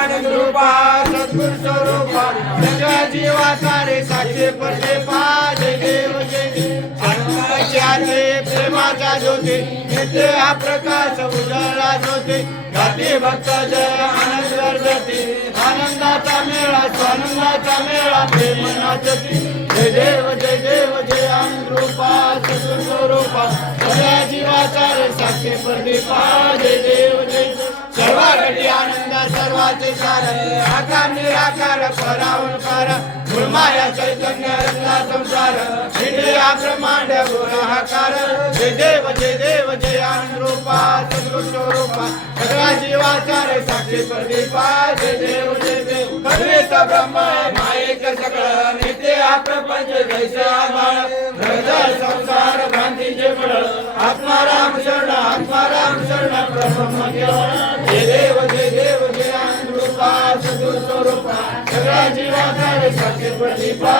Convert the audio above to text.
आनंद रूपा सद्गुरु स्वरूपा सगळ्या जीवाचा रे साक्षी पडते पा जय देव जय देव आनंदाचे प्रेमाचा ज्योती नित्य हा प्रकाश उजळला ज्योती गाती भक्त जय आनंद वर्धती आनंदाचा मेळा स्वानंदाचा मेळा प्रेम नाचती जय देव जय आनंद रूपा सद्गुरु स्वरूपा सगळ्या जीवाचा रे साक्षी पडते पा जय देव जय सर्वागती आनंद सर्वाचे कारण आकार निराकार परावनकार मूळमाया चैतन्य रत्ना संसार इंद्रिया ब्रह्मांड गुणाकार जय देव जय आनंद रूपा सद्गुरु स्वरूपा सगळ्या जीवाचा रे साक्षी प्रदीपा जय देव खरवेच ब्रह्म मायेक सगळं नित्य हा प्रपंच जैसे आभाळ हृदय संसार भ्रांतीचे बळ आत्माराम शरण ब्रह्म जय देव जय आनंद रूपा सद्गुरु स्वरूपा सगळ्या जीवाचा रे साक्षी प्रदीपा